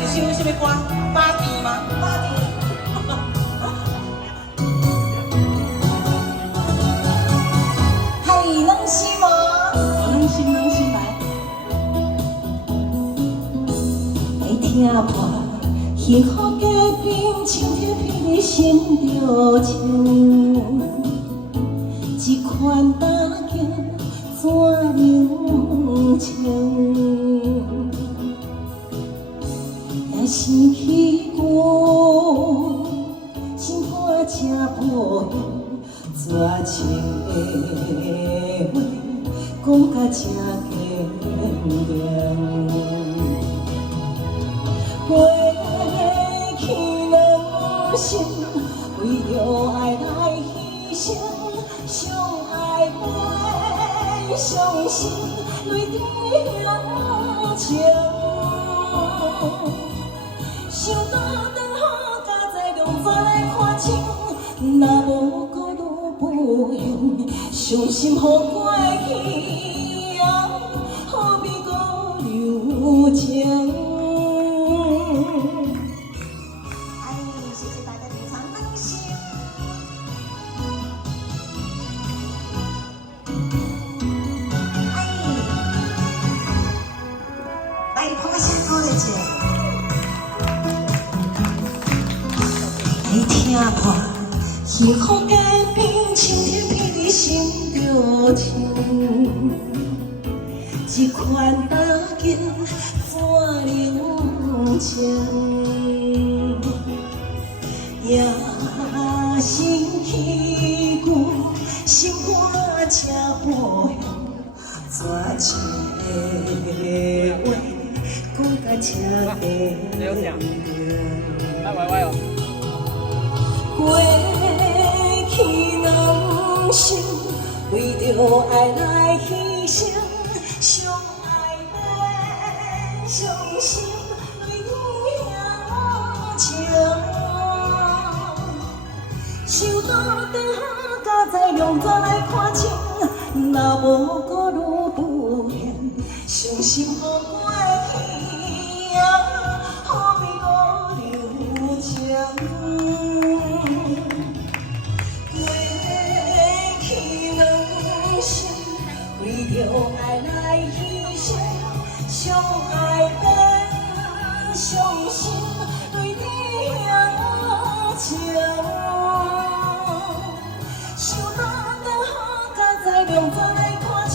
是唱什么歌？巴蒂吗？巴蒂。嘿，能行吗？能行，能行来。会听破。 幸福的冰，像铁皮的心着情，一款大镜怎样情？也生气过，心肝才无绝情的话，讲甲这坚定。 心为着爱来牺牲，相爱的伤心泪滴两情，想到长好加在两座来看清，若无搁愈不幸，伤心乎过去啊，何必搁留情？ 会听破幸福的冰，像铁皮的心着情，一款大镜怎样情？也生气过，心肝才无绝情的话，讲甲这歪哦。 过去人生，为着爱来牺牲，相爱的伤心泪滴两情，想到长下加在两座来看清，若无搁愈不幸，伤心乎过去啊，何必搁留情？ 为着爱来牺牲，相爱的伤心泪滴两情，想到长好加在两座来看清，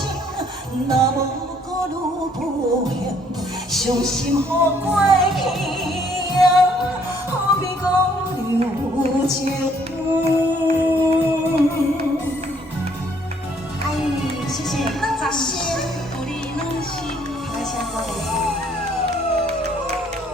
若无搁愈不幸，伤心乎过去啊，何必搁留情？